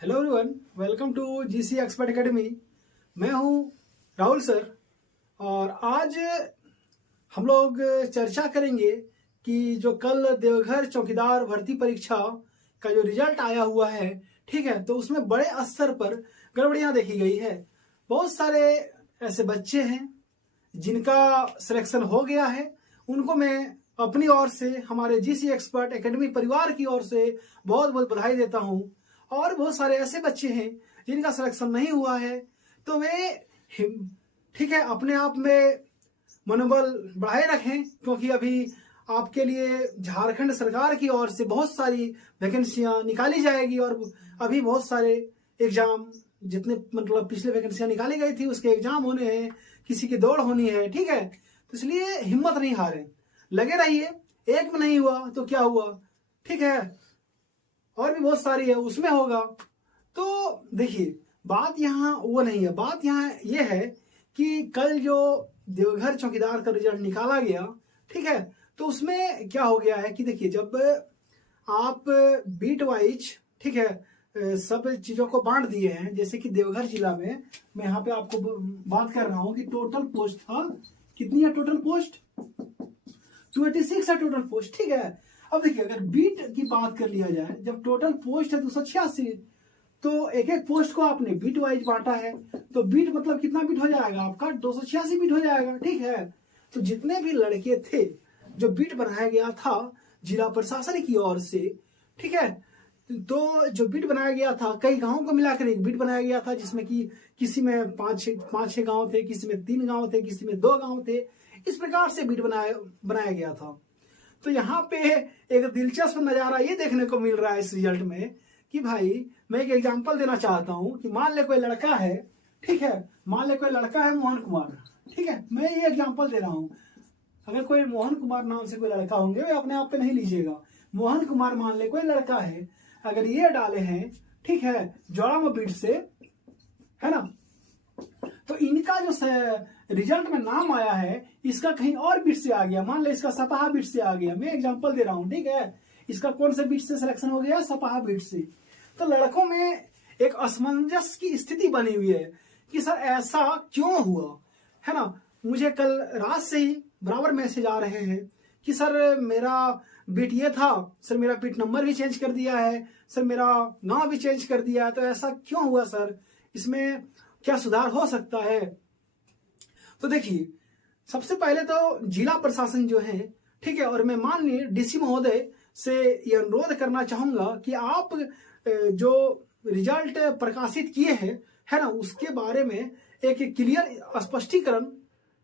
Hello everyone, welcome to GC expert academy. मैं हूं Rahul sir और आज हम लोग चर्चा करेंगे कि जो कल देवघर चौकीदार भर्ती परीक्षा का जो रिजल्ट आया हुआ है, ठीक है, तो उसमें बड़े स्तर पर गड़बड़ियां देखी गई है। बहुत सारे ऐसे बच्चे हैं जिनका सिलेक्शन हो गया है, उनको मैं अपनी ओर से, हमारे जीसी एक्सपर्ट एकेडमी परिवार की ओर से बहुत बहुत बधाई देता हूं। और बहुत सारे ऐसे बच्चे हैं जिनका सिलेक्शन नहीं हुआ है, तो वे ठीक है अपने आप में मनोबल बढ़ाए रखें, क्योंकि अभी आपके लिए झारखंड सरकार की ओर से बहुत सारी वैकेंसियां निकाली जाएगी और अभी बहुत सारे एग्जाम, जितने मतलब पिछले वैकेंसियां निकाली गई थी उसके एग्जाम होने हैं, किसी की दौड़ होनी है, ठीक है। तो इसलिए हिम्मत नहीं हारें, लगे रहिए। एक में नहीं हुआ तो क्या हुआ, ठीक है, और भी बहुत सारी है उसमें होगा। तो देखिए, बात यहाँ वो नहीं है, बात यहाँ ये है कि कल जो देवघर चौकीदार का रिजल्ट निकाला गया, ठीक है, तो उसमें क्या हो गया है कि देखिए, जब आप बीट वाइज, ठीक है, सब चीजों को बांट दिए हैं, जैसे कि देवघर जिला में मैं यहाँ पे आपको बात कर रहा हूँ कि टोटल पोस्ट था, कितनी है टोटल पोस्ट, 286 है टोटल पोस्ट, ठीक है। अब देखिए, अगर बीट की बात कर लिया जाए, जब टोटल पोस्ट है 286, तो एक एक पोस्ट को आपने बीट वाइज बांटा है, तो बीट मतलब कितना बीट हो जाएगा आपका, 286 बीट हो जाएगा, ठीक है। तो जितने भी लड़के थे जो बीट बनाया गया था जिला प्रशासन की ओर से, ठीक है, तो जो बीट बनाया गया था कई गांवों को मिलाकर एक बीट बनाया गया था, जिसमें कि किसी में पांच छह गांव थे, किसी में 3 गांव थे, किसी में 2 गांव थे, इस प्रकार से बीट बनाया गया था। तो यहाँ पे एक दिलचस्प नजारा ये देखने को मिल रहा है इस रिजल्ट में कि भाई, मैं एक एग्जांपल देना चाहता हूँ कि मान ले कोई लड़का है, ठीक है, मान ले कोई लड़का है मोहन कुमार, ठीक है, मैं ये एग्जांपल दे रहा हूँ। अगर कोई मोहन कुमार नाम से कोई लड़का होंगे, वे अपने आप पे नहीं लीजिएगा, मोहन कुमार मान ले कोई लड़का है, अगर ये डाले हैं, ठीक है, जोड़ामा बीट से, है ना, तो इनका जो रिजल्ट में नाम आया है, इसका कहीं और बीट से आ गया, मान ले इसका सपाहा बीट से आ गया, मैं एग्जांपल दे रहा हूं, ठीक है, इसका कौन से बीट से सिलेक्शन हो गया, सपाहा बीट से। तो लड़कों में एक असमंजस की स्थिति बनी हुई है कि सर ऐसा क्यों हुआ, है ना। मुझे कल रात से ही बराबर मैसेज आ रहे हैं कि सर मेरा बीट ये था, सर मेरा बीट नंबर भी चेंज कर दिया है, सर मेरा गांव भी चेंज कर दिया है, तो ऐसा क्यों हुआ सर, इसमें क्या सुधार हो सकता है। तो देखिए, सबसे पहले तो जिला प्रशासन जो है, ठीक है, और मैं माननीय डीसी महोदय से ये अनुरोध करना चाहूंगा कि आप जो रिजल्ट प्रकाशित किए हैं, है ना, उसके बारे में एक क्लियर स्पष्टीकरण,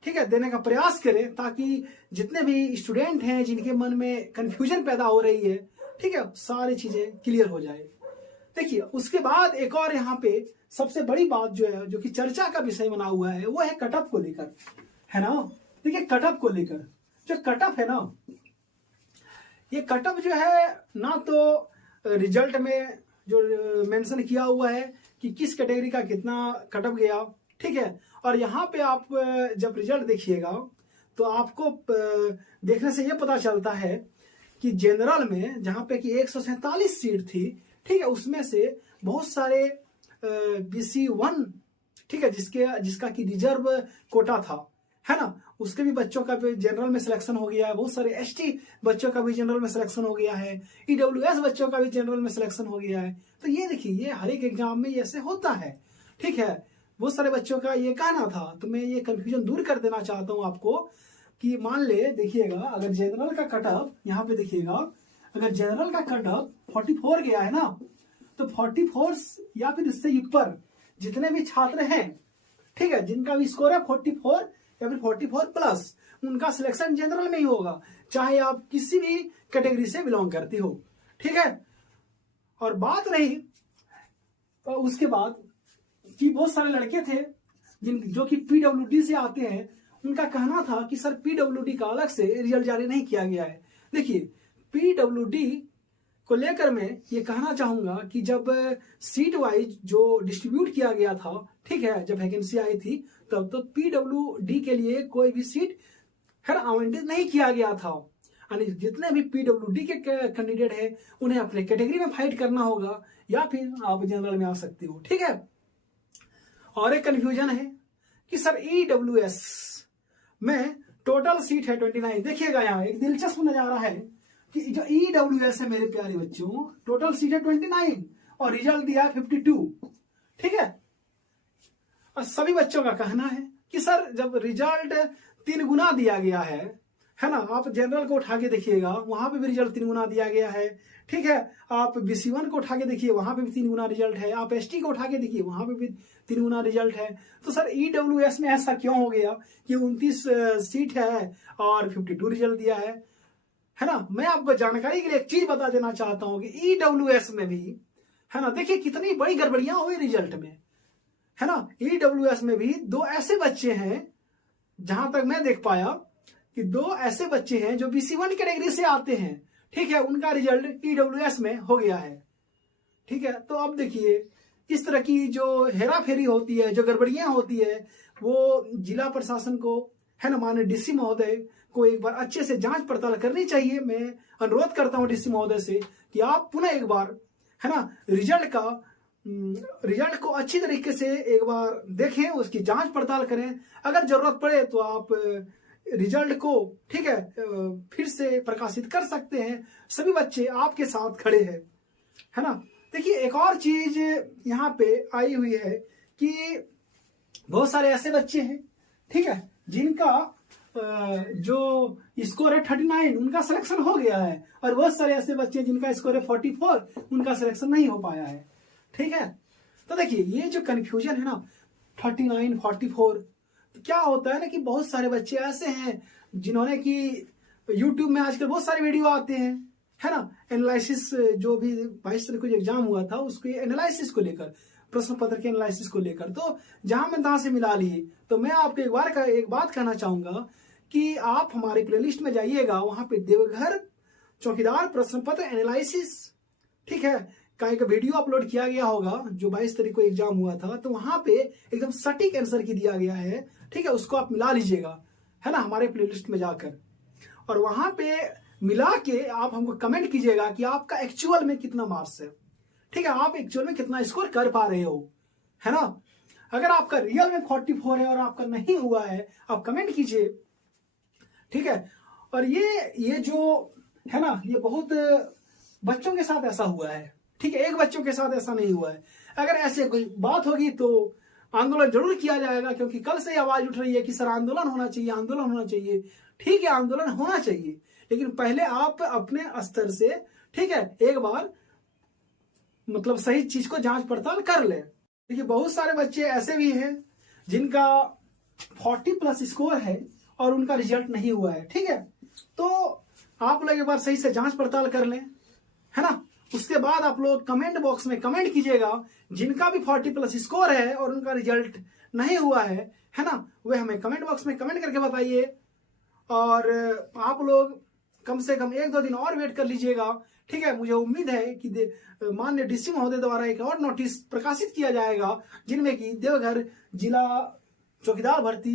ठीक है, देने का प्रयास करें, ताकि जितने भी स्टूडेंट हैं जिनके मन में कंफ्यूजन पैदा हो रही है, ठीक है, सारी चीजें क्लियर हो जाए। देखिए, उसके बाद एक और यहाँ पे सबसे बड़ी बात जो है, जो कि चर्चा का विषय बना हुआ है, वो है कटअप को लेकर, है ना। देखिए, कटअप को लेकर जो कटअप है ना, ये कटअप जो है ना, तो रिजल्ट में जो मेंशन किया हुआ है कि किस कैटेगरी का कितना कटअप गया, ठीक है, और यहाँ पे आप जब रिजल्ट देखिएगा तो आपको देखने से ये पता चलता है कि जनरल में जहां पे कि 147 सीट थी, ठीक है, उसमें से बहुत सारे BC1, ठीक है, जिसका कि रिजर्व कोटा था, है ना, उसके भी बच्चों का भी जनरल में सिलेक्शन हो गया है, बहुत सारे ST बच्चों का भी जनरल में सिलेक्शन हो गया है, EWS बच्चों का भी जनरल में सिलेक्शन हो गया है। तो ये देखिए, ये हर एक एग्जाम में ऐसे होता है, ठीक है, बहुत सारे बच्चों का ये कहना था। तो मैं ये कंफ्यूजन दूर कर देना चाहता हूं आपको कि मान ले, देखिएगा, अगर जनरल का कटअप यहाँ पे देखिएगा, अगर जनरल का कटअप 44 गया है ना, तो 44 या फिर इससे ऊपर जितने भी छात्र हैं, ठीक है, जिनका भी स्कोर है 44 या फिर 44 प्लस, उनका सिलेक्शन जनरल में ही होगा, चाहे आप किसी भी कैटेगरी से बिलोंग करती हो, ठीक है। और बात रही उसके बाद कि बहुत सारे लड़के थे जो कि PWD से आते हैं, उनका कहना था कि सर PWD का अलग से रिजल्ट जारी नहीं किया गया है। देखिए, PWD को लेकर मैं ये कहना चाहूंगा कि जब सीट वाइज जो डिस्ट्रीब्यूट किया गया था, ठीक है, जब वैकेंसी आई थी, तब तो PWD के लिए कोई भी सीट आवंटित नहीं किया गया था। यानी जितने भी पीडब्ल्यूडी के कैंडिडेट है उन्हें अपने कैटेगरी में फाइट करना होगा, या फिर आप जनरल में आ सकते हो। ठीक है। और एक कंफ्यूजन है कि सर ईडब्ल्यूएस में टोटल सीट है 29। देखिएगा यहाँ एक दिलचस्प नजारा है कि जो ईडब्ल्यूएस है मेरे प्यारे बच्चों, टोटल सीट है 29 और रिजल्ट दिया 52। ठीक है। और सभी बच्चों का कहना है कि सर जब रिजल्ट 3 गुना दिया गया है ना, आप जनरल को उठा के देखिएगा वहां पे भी रिजल्ट 3 गुना दिया गया है। ठीक है। आप BC1 को उठा के देखिए वहां पे भी 3 गुना रिजल्ट है। आप ST को उठा के देखिए वहां पे भी 3 गुना रिजल्ट है। तो सर ईडब्ल्यूएस में ऐसा क्यों हो गया कि 29 सीट है और 52 रिजल्ट दिया है ना। मैं आपको जानकारी के लिए एक चीज बता देना चाहता हूं कि ईडब्ल्यूएस में भी है ना, देखिए कितनी बड़ी गड़बड़ियां हुई रिजल्ट में, है ना। ईडब्ल्यूएस में भी 2 ऐसे बच्चे हैं, जहां तक मैं देख पाया कि 2 ऐसे बच्चे हैं जो BC1 कैटेगरी से आते हैं। ठीक है। उनका रिजल्ट ईडब्ल्यूएस में हो गया है। ठीक है। तो अब देखिए इस तरह की जो हेरा फेरी होती है, जो गड़बड़ियां होती है, वो जिला प्रशासन को है ना, माननीय DC महोदय को एक बार अच्छे से जांच पड़ताल करनी चाहिए। मैं अनुरोध करता हूं DC महोदय से कि आप पुनः एक बार है ना रिजल्ट को अच्छी तरीके से एक बार देखें, उसकी जांच पड़ताल करें। अगर जरूरत पड़े तो आप रिजल्ट को ठीक है फिर से प्रकाशित कर सकते हैं। सभी बच्चे आपके साथ खड़े हैं, है ना। देखिए एक और चीज यहाँ पे आई हुई है कि बहुत सारे ऐसे बच्चे हैं, ठीक है, जिनका जो स्कोर है 39 उनका सिलेक्शन हो गया है, और बहुत सारे ऐसे बच्चे जिनका स्कोर है 44 उनका सिलेक्शन नहीं हो पाया है। ठीक है। तो देखिए ये जो कंफ्यूजन है ना 39 44, तो क्या होता है ना कि बहुत सारे बच्चे ऐसे हैं जिन्होंने कि YouTube में आजकल बहुत सारे वीडियो आते हैं, है ना, एनालिसिस, जो भी 22 तारीख को जो एग्जाम हुआ था उसके एनालिसिस को लेकर, प्रश्न पत्र के एनालिसिस को लेकर, तो जहां मैं तहां से मिला लिए। तो मैं आपको एक बात कहना चाहूंगा कि आप हमारे प्लेलिस्ट में जाइएगा, वहां पे देवघर चौकीदार प्रश्न पत्र एनालिसिस ठीक है का एक वीडियो अपलोड किया गया होगा जो 22 तारीख को एग्जाम हुआ था। तो वहां पे एकदम सटीक आंसर की दिया गया है। ठीक है। उसको आप मिला लीजिएगा, है ना, हमारे प्लेलिस्ट में जाकर, और वहां पे मिला के आप हमको कमेंट कीजिएगा कि आपका एक्चुअल में कितना मार्क्स है। ठीक है। आप एक्चुअल में कितना स्कोर कर पा रहे हो, है ना। अगर आपका रियल में 44 है और आपका नहीं हुआ है, आप कमेंट कीजिए। ठीक है। और ये जो है ना, ये बहुत बच्चों के साथ ऐसा हुआ है। ठीक है। एक बच्चों के साथ ऐसा नहीं हुआ है। अगर ऐसे कोई बात होगी तो आंदोलन जरूर किया जाएगा, क्योंकि कल से आवाज उठ रही है कि सर आंदोलन होना चाहिए, आंदोलन होना चाहिए। ठीक है, आंदोलन होना चाहिए, लेकिन पहले आप अपने स्तर से ठीक है एक बार मतलब सही चीज को जांच पड़ताल कर ले। देखिए बहुत सारे बच्चे ऐसे भी हैं जिनका 40+ स्कोर है और उनका रिजल्ट नहीं हुआ है। ठीक है। तो आप लोग एक बार सही से जांच पड़ताल कर लें, है ना। उसके बाद आप लोग कमेंट बॉक्स में कमेंट कीजिएगा, जिनका भी 40+ स्कोर है और उनका रिजल्ट नहीं हुआ है ना, वे हमें कमेंट बॉक्स में कमेंट करके बताइए। और आप लोग कम से कम 1-2 दिन और वेट कर लीजिएगा। ठीक है। मुझे उम्मीद है कि माननीय DC महोदय द्वारा एक और नोटिस प्रकाशित किया जाएगा, जिनमें कि देवघर जिला चौकीदार भर्ती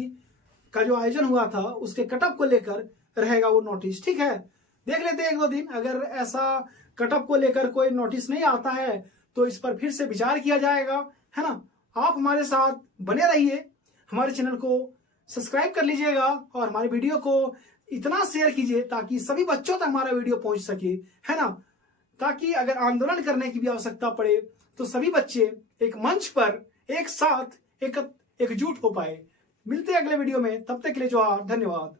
का जो आयोजन हुआ था उसके कटअप को लेकर रहेगा वो नोटिस। ठीक है। देख लेते हैं 1-2 दिन, अगर ऐसा कटअप को लेकर कोई नोटिस नहीं आता है तो इस पर फिर से विचार किया जाएगा, है ना। आप हमारे साथ बने रहिए, हमारे चैनल को सब्सक्राइब कर लीजिएगा और हमारे वीडियो को इतना शेयर कीजिए ताकि सभी बच्चों तक हमारा वीडियो पहुंच सके, है ना, ताकि अगर आंदोलन करने की भी आवश्यकता पड़े तो सभी बच्चे एक मंच पर एक साथ एकजुट हो पाए। मिलते हैं अगले वीडियो में, तब तक के लिए जोहार, धन्यवाद।